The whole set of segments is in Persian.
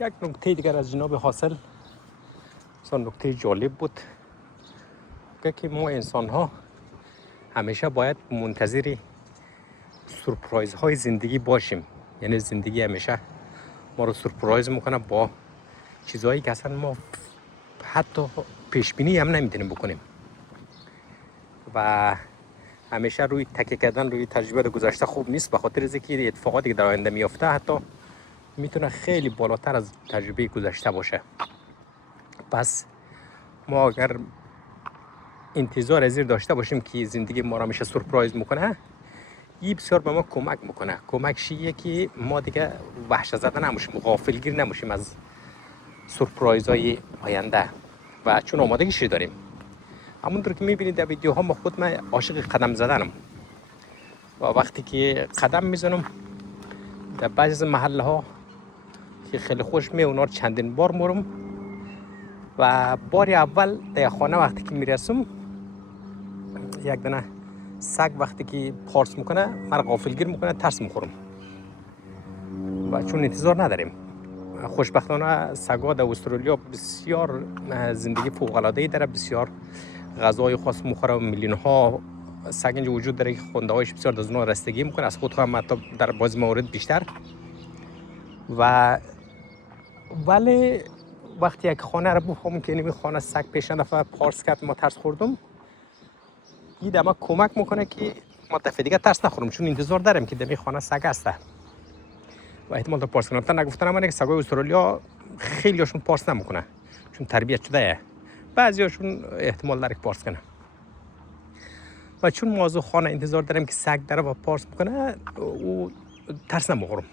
یک نکته دیگر از جناب حاصل، مثلا نکته جالب بود که ما انسان ها همیشه باید منتظر سورپرایز های زندگی باشیم. یعنی زندگی همیشه ما رو سورپرایز میکنه با چیزهایی که اصلا ما حتی پیش بینی هم نمیتونیم بکنیم و همیشه روی تکیه کردن روی تجربه گذشته خوب نیست، به خاطر اینکه اتفاقاتی که در آینده میفته حتی میتونه خیلی بالاتر از تجربه گذشته باشه. پس ما اگر انتظار از این داشته باشیم که زندگی ما را میشه سورپرایز میکنه، این بسیار به ما کمک میکنه. کمکش اینه که ما دیگه وحشت زده نموشیم، غافلگیر نموشیم از سورپرایزهای آینده و چون آمادگیش داریم. همونطور که میبینید در ویدیوها ما خود من عاشق قدم زدنم و وقتی که قدم میزنم در بعضی از محله ها که خیلی خوش می اونا رو چندین بار میرم و بار اول در خانه وقتی که میرسم یک دونه سگ وقتی که پارس میکنه مرا غافلگیر میکنه، ترس میخورم و چون انتظار نداریم. خوشبختانه سگا در استرالیا بسیار زندگی فوق العاده ای داره، بسیار غذای خاص میخوره، میلیون ها سگ اینجا وجود داره که خونده هایش بسیار از اونها رستگی میکنه، از خود هم حتی در بعضی موارد بیشتر. و ولی وقتی یک خانه رو بفهمم که این خانه سگ پیش دفعه پارس کرد ما ترس خوردم، این دما کمک میکنه که ما دفعه دیگه ترس نخورم، چون انتظار داریم که در این خانه سگ هسته و احتمال داره پارس کنه. تا نگفتن من که سگای استرالیا خیلی هاشون پارس نمیکنه چون تربیت شده، بعضی هاشون احتمال داره که پارس کنه و چون موضوع خانه انتظار داریم که سگ داره و پارس میکنه او ترس نمیخورم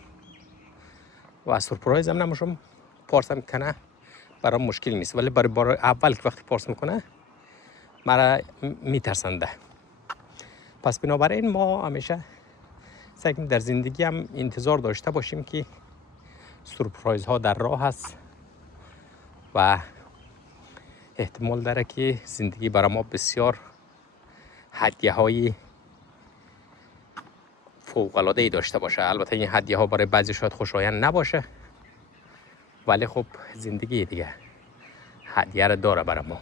و سورپرایز هم نمیشم. پارس هم کنه برام مشکل نیست، ولی برای بار اول که وقتی پارس میکنه مرا میترسنده. پس بنابراین ما همیشه سعی کنیم در زندگی هم انتظار داشته باشیم که سورپرایز ها در راه هست و احتمال داره که زندگی برای ما بسیار هدیه های فوق العاده ای داشته باشه. البته این هدیه ها برای بعضی شاید خوشایند نباشه، ولی خب زندگی دیگه هدیه رو داره برای ما.